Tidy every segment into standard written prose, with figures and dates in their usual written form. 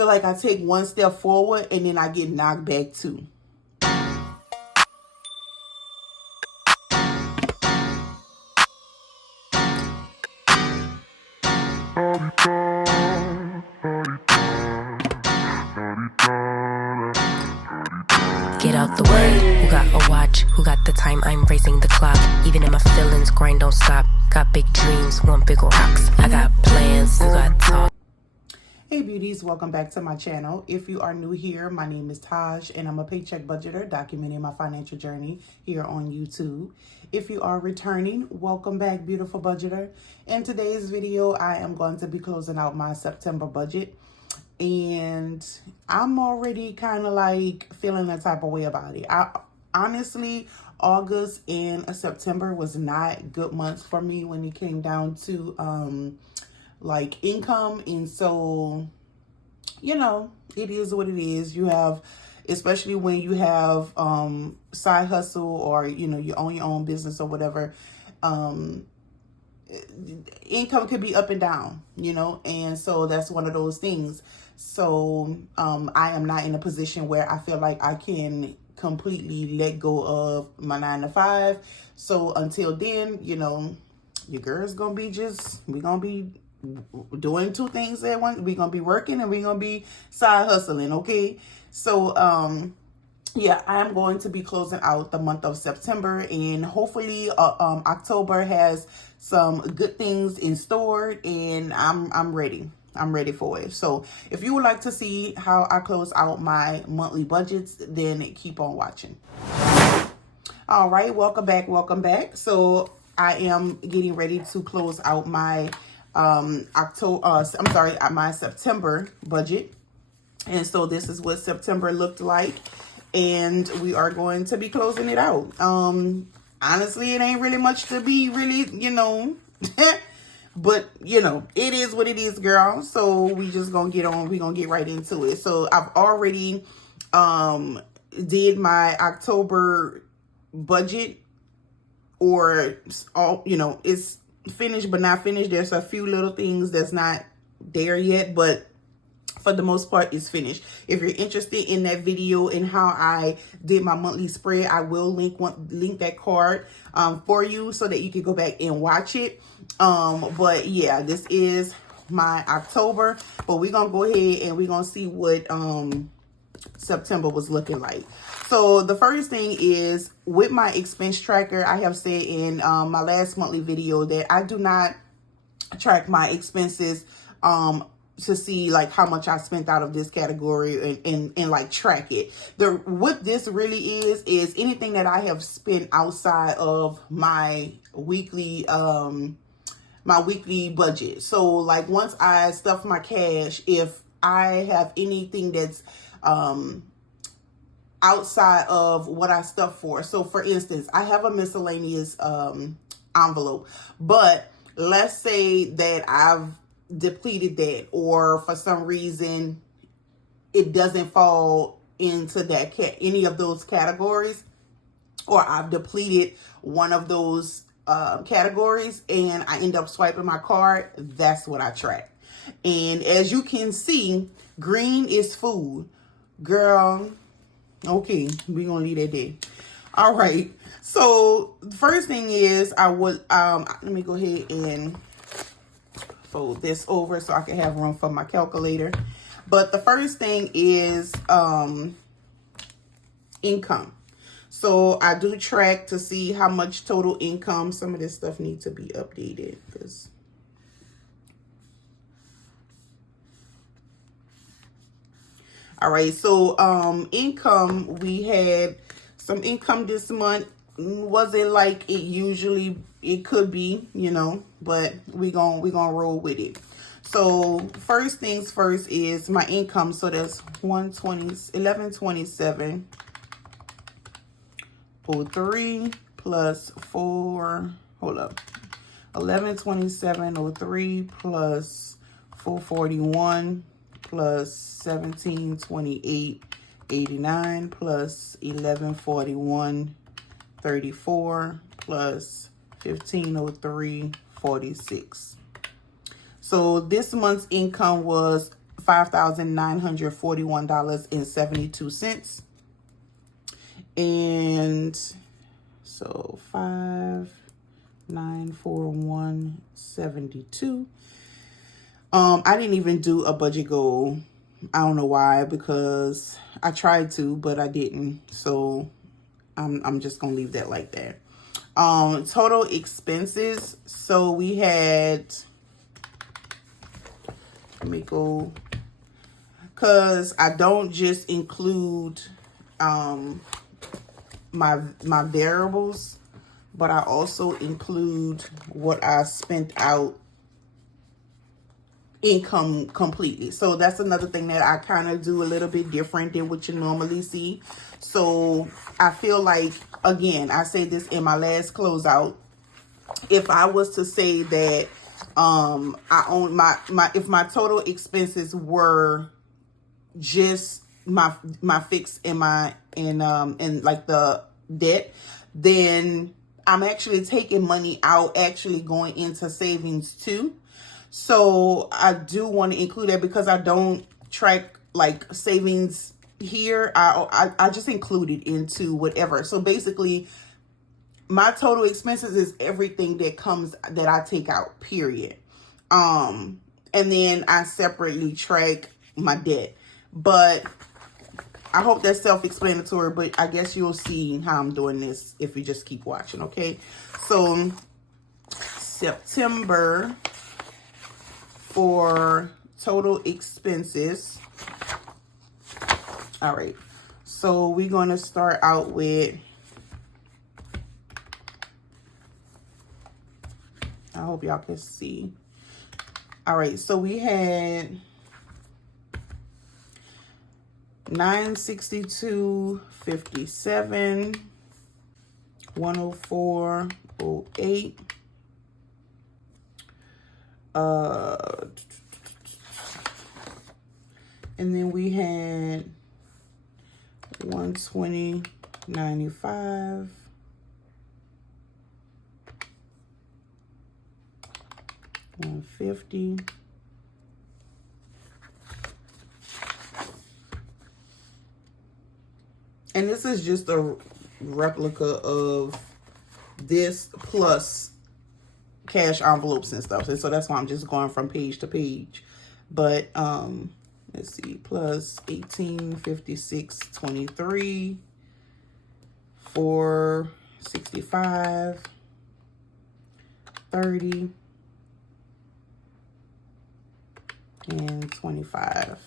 feel like I take one step forward and then I get knocked back too. Get out the way, who got a watch, who got the time, I'm raising the clock. Even in my feelings, grind don't stop. Got big dreams, want big rocks. I got plans, you got talk. Hey beauties, welcome back to my channel. If you are new here, my name is Taj and I'm a paycheck budgeter documenting my financial journey here on YouTube. If you are returning, welcome back, beautiful budgeter. In today's video, I am going to be closing out my September budget. And I'm already kind of like feeling that type of way about it. Honestly, August and September was not good months for me when it came down to like income. And so, you know, it is what it is. You have, especially when you have side hustle or, you know, you own your own business or whatever, income could be up and down, you know, and so that's one of those things. So I am not in a position where I feel like I can completely let go of my 9-to-5. So until then, you know, your girl's gonna be we're gonna be doing two things at once. We're gonna be working and we're gonna be side hustling, okay? So yeah, I'm going to be closing out the month of September, and hopefully October has some good things in store, and I'm ready. I'm ready for it. So if you would like to see how I close out my monthly budgets, then keep on watching. All right, welcome back, welcome back. So I am getting ready to close out my my September budget. And so this is what September looked like, and we are going to be closing it out. Honestly, it ain't really much to be really, you know, but you know, it is what it is, girl. So we just gonna get on, we gonna get right into it. So I've already did my October budget, or all, you know, it's finished but not finished. There's a few little things that's not there yet, but for the most part, it's finished. If you're interested in that video and how I did my monthly spread, I will link that card for you so that you can go back and watch it. But yeah, this is my October, but we're gonna go ahead and we're gonna see what September was looking like. So the first thing is with my expense tracker. I have said in my last monthly video that I do not track my expenses to see like how much I spent out of this category and like track it. What this really is anything that I have spent outside of my weekly budget. So like once I stuff my cash, if I have anything that's outside of what I stuff for. So for instance, I have a miscellaneous envelope, but let's say that I've depleted that, or for some reason it doesn't fall into that any of those categories, or I've depleted one of those categories and I end up swiping my card. That's what I track. And as you can see, green is food, girl. Okay, we're gonna leave that there. All right, so the first thing is I would let me go ahead and fold this over so I can have room for my calculator. But the first thing is income. So I do track to see how much total income. Some of this stuff needs to be updated because all right, so income, we had some income this month. Wasn't like it could be, you know, but we gonna roll with it. So first things first is my income. So that's 1127.03 plus 4. Hold up, 1127.03 plus 441 plus 1728.89 plus 1141.34 plus 1503.46. So this month's income was $5,941.72. And so 5,941.72. I didn't even do a budget goal. I don't know why, because I tried to, but I didn't. So I'm just gonna leave that like that. Total expenses. So we had, let me go, because I don't just include my variables, but I also include what I spent out income completely. So that's another thing that I kind of do a little bit different than what you normally see. So I feel like, again, I say this in my last closeout, if I was to say that I own if my total expenses were just my fixed and and like the debt, then I'm actually taking money out, actually going into savings too. So I do want to include that, because I don't track like savings here. I just include it into whatever. So basically, my total expenses is everything that I take out, period. And then I separately track my debt. But I hope that's self-explanatory, but I guess you'll see how I'm doing this if you just keep watching, okay? So September for total expenses. All right. So we're going to start out with, I hope y'all can see. All right. So we had $962.57, $104.08. And then we had $120.95, $150. And this is just a replica of this plus cash envelopes and stuff. And so that's why I'm just going from page to page. But let's see, plus 1856.23, 465, 30, and 25.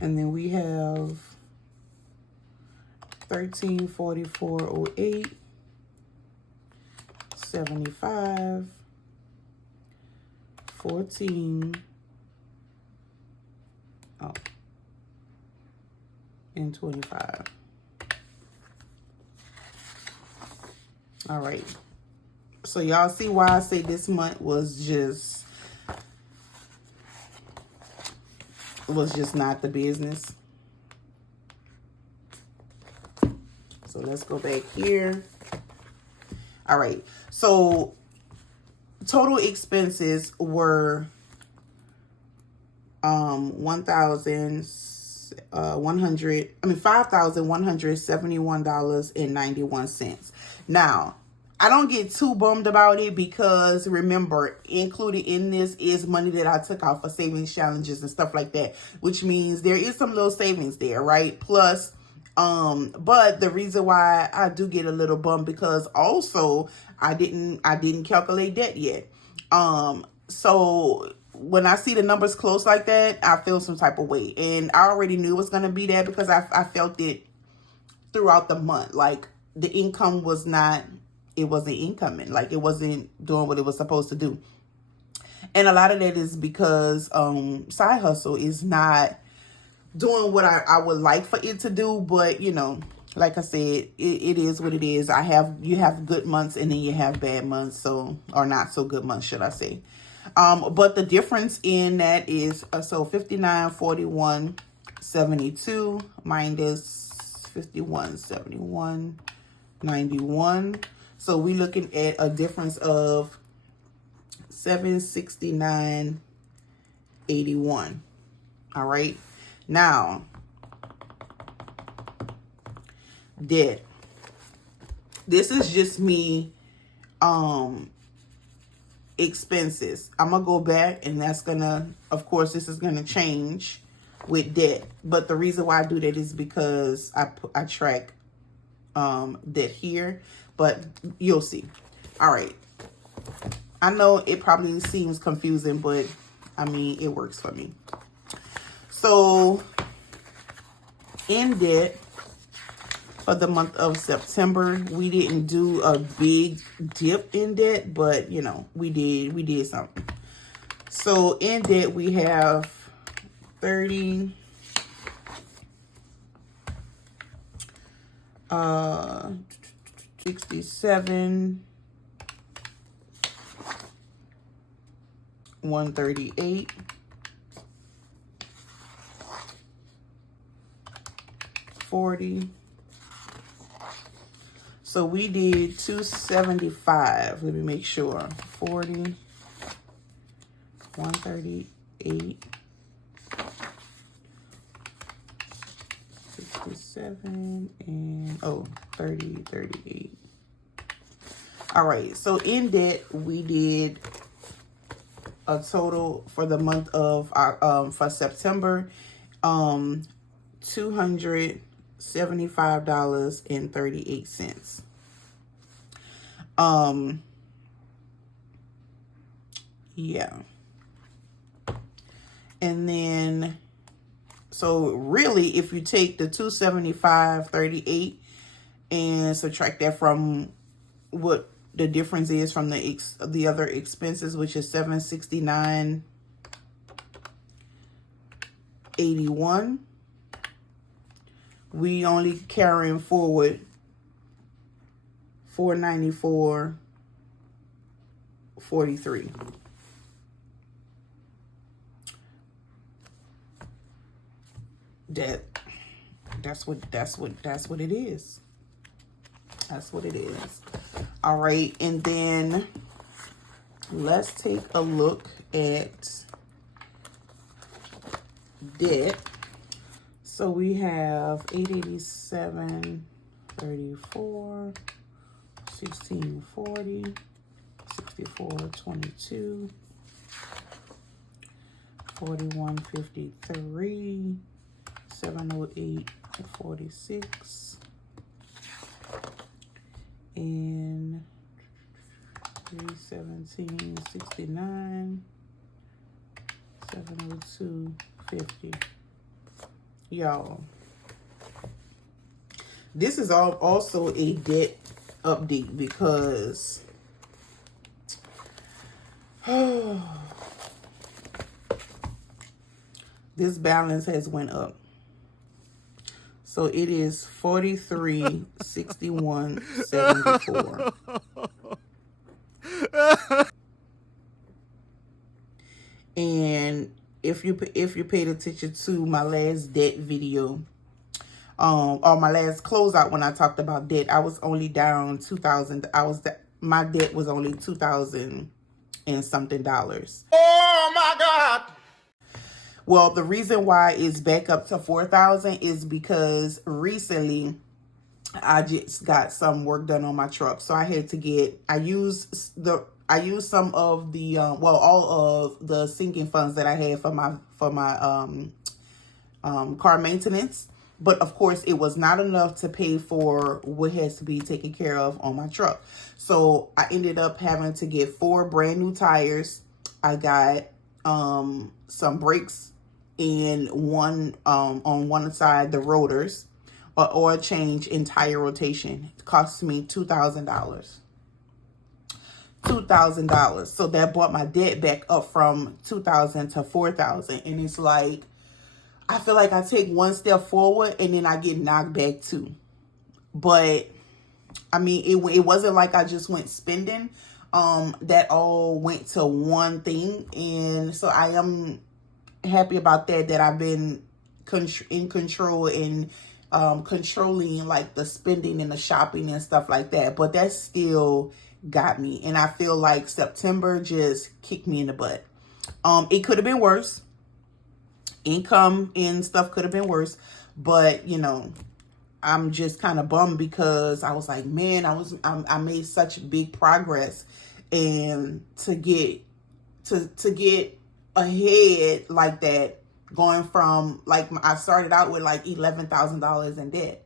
And then we have 1344.08, 75, 14, and 25. All right. So y'all see why I say this month was just not the business. So let's go back here. All right. So total expenses were $5,171.91. Now, I don't get too bummed about it, because remember, included in this is money that I took out for savings challenges and stuff like that, which means there is some little savings there, right? Plus, but the reason why I do get a little bummed, because also I didn't calculate debt yet. So when I see the numbers close like that, I feel some type of way. And I already knew it was going to be that, because I felt it throughout the month. Like the income was not, it wasn't incoming. Like it wasn't doing what it was supposed to do. And a lot of that is because side hustle is not doing what I would like for it to do. But, you know, like I said, it is what it is. You have good months and then you have bad months. So, or not so good months, should I say. But the difference in that is, so 59.41.72 minus 51.71.91. So we're looking at a difference of $769 $1,281. All right. Now, debt. This is just me, expenses. I'm gonna go back, and that's gonna, of course, this is gonna change with debt. But the reason why I do that is because I track debt here, but you'll see. All right. I know it probably seems confusing, but I mean, it works for me. So in debt for the month of September, we didn't do a big dip in debt, but you know, we did something. So in debt, we have 30, 67, 138, 40. So we did 275. Let me make sure. 40, 138, 67, and 30, 38. All right. So in debt, we did a total for the month of for September, $275.38. Yeah. And then, so really, if you take the 275.38 and subtract that from what the difference is from the other expenses, which is $769.81, we only carrying forward $494.43. That's what it is. That's what it is. All right, and then let's take a look at debt. So we have 887.34, 1640, 64.22, 41.53, 708.46, and 317.69, 702.50. Y'all, this is also a debt update because this balance has went up. So it is 43.61.74. And if you paid attention to my last debt video, or my last closeout when I talked about debt, I was only down $2,000. My debt was only $2,000 and something dollars. Oh my God! Well, the reason why it's back up to $4,000 is because recently I just got some work done on my truck, so I had to I used some of the all of the sinking funds that I had for my car maintenance. But of course, it was not enough to pay for what has to be taken care of on my truck. So I ended up having to get 4 brand new tires. I got some brakes and one on one side, the rotors, or change in tire rotation. It cost me $2,000. $2,000. So that brought my debt back up from $2,000 to $4,000. And it's like, I feel like I take one step forward and then I get knocked back too. But I mean, it wasn't like I just went spending. That all went to one thing. And so I am happy about that I've been in control and controlling like the spending and the shopping and stuff like that. But that still got me. And I feel like September just kicked me in the butt. It could have been worse. income and stuff could have been worse, but you know, I'm just kind of bummed because I was like, man, I made such big progress, and to get ahead like that, going from like I started out with like $11,000 in debt,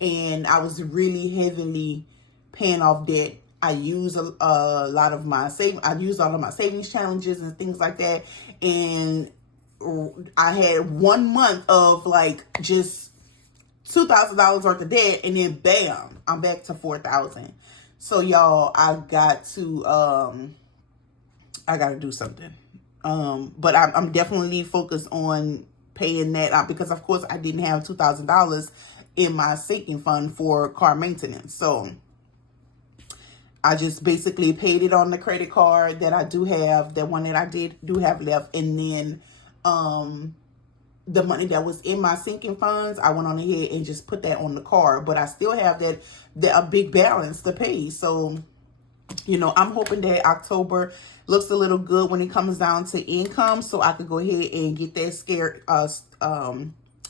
and I was really heavily paying off debt. I used a lot of my savings challenges and things like that, and I had 1 month of like just $2,000 worth of debt, and then bam, I'm back to 4,000. So y'all, I got to do something. But I'm definitely focused on paying that out, because of course I didn't have $2,000 in my sinking fund for car maintenance. So I just basically paid it on the credit card that I do have, the one that I do have left, and then the money that was in my sinking funds, I went on ahead and just put that on the card. But I still have that a big balance to pay. So, you know, I'm hoping that October looks a little good when it comes down to income, so I could go ahead and get that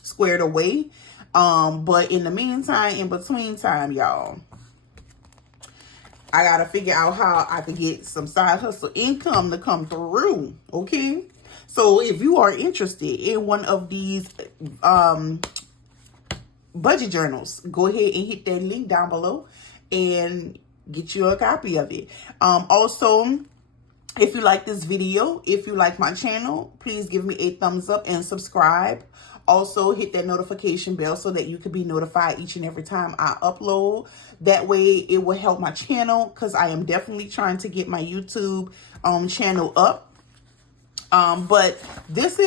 squared away. But in the meantime, in between time, y'all, I gotta figure out how I could get some side hustle income to come through. Okay, so if you are interested in one of these budget journals, go ahead and hit that link down below and get you a copy of it. Also, if you like this video, if you like my channel, please give me a thumbs up and subscribe. Also, hit that notification bell so that you can be notified each and every time I upload. That way, it will help my channel, because I am definitely trying to get my YouTube channel up. But that's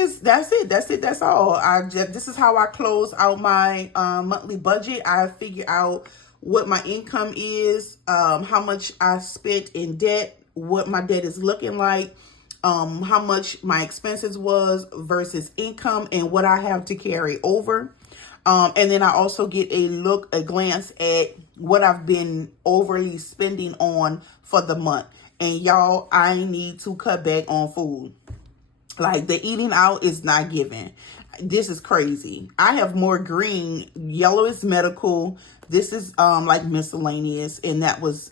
all. This is how I close out my monthly budget. I figure out what my income is, how much I spent in debt, what my debt is looking like, how much my expenses was versus income, and what I have to carry over. And then I also get a glance at what I've been overly spending on for the month. And y'all, I need to cut back on food. Like, the eating out is not giving. This is crazy. I have more green. Yellow is medical. This is like miscellaneous, and that was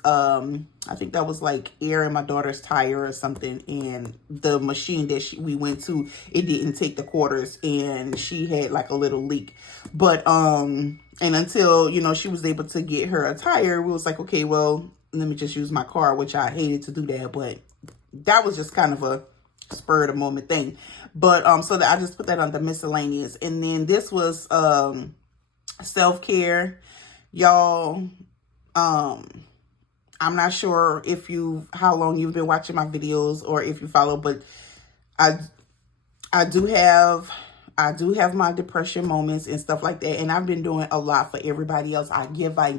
I think that was like air in my daughter's tire or something, and the machine that we went to, it didn't take the quarters, and she had like a little leak. But and until, you know, she was able to get her a tire, we was like, okay, well, let me just use my car, which I hated to do that, but that was just kind of a spur of the moment thing. But so that I just put that under miscellaneous. And then this was self-care. Y'all, I'm not sure how long you've been watching my videos or if you follow, but I do have my depression moments and stuff like that, and I've been doing a lot for everybody else. I give, I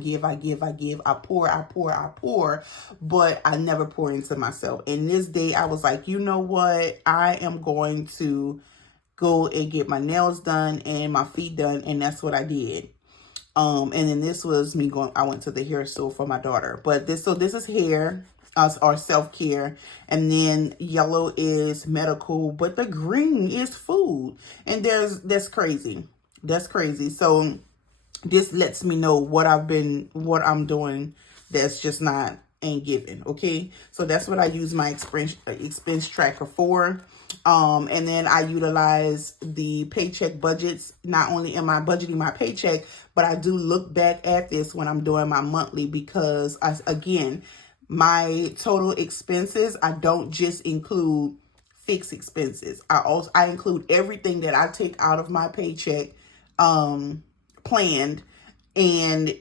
pour, but I never pour into myself. And this day I was like, you know what? I am going to go and get my nails done and my feet done, and that's what I did. And then this was me I went to the hair store for my daughter. But this is hair, or self-care. And then yellow is medical, but the green is food. And that's crazy. That's crazy. So this lets me know what I'm doing that's just ain't giving. Okay. So that's what I use my expense tracker for. And then I utilize the paycheck budgets. Not only am I budgeting my paycheck, but I do look back at this when I'm doing my monthly, because again, my total expenses, I don't just include fixed expenses. I include everything that I take out of my paycheck, planned, and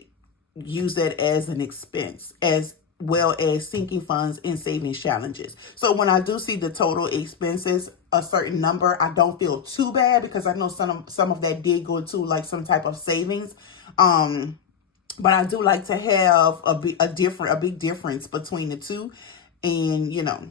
use that as an expense, as well as sinking funds and savings challenges. So when I do see the total expenses, a certain number, I don't feel too bad, because I know some of that did go to like some type of savings. But I do like to have a big difference between the two. And, you know,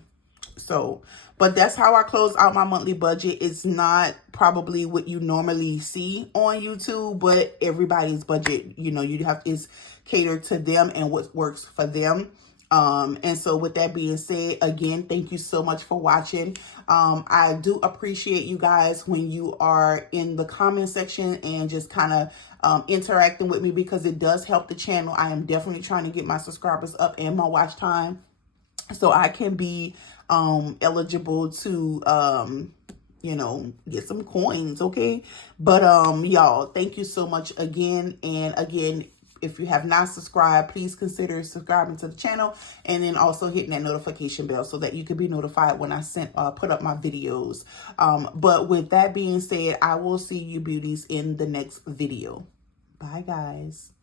so, but that's how I close out my monthly budget. It's not probably what you normally see on YouTube, but everybody's budget, you know, is catered to them and what works for them. And so with that being said, again, thank you so much for watching. I do appreciate you guys when you are in the comment section and just kind of interacting with me, because it does help the channel. I am definitely trying to get my subscribers up and my watch time so I can be eligible to you know, get some coins, okay? But y'all, thank you so much again. And again, if you have not subscribed, please consider subscribing to the channel, and then also hitting that notification bell so that you can be notified when I put up my videos. But with that being said, I will see you beauties in the next video. Bye guys.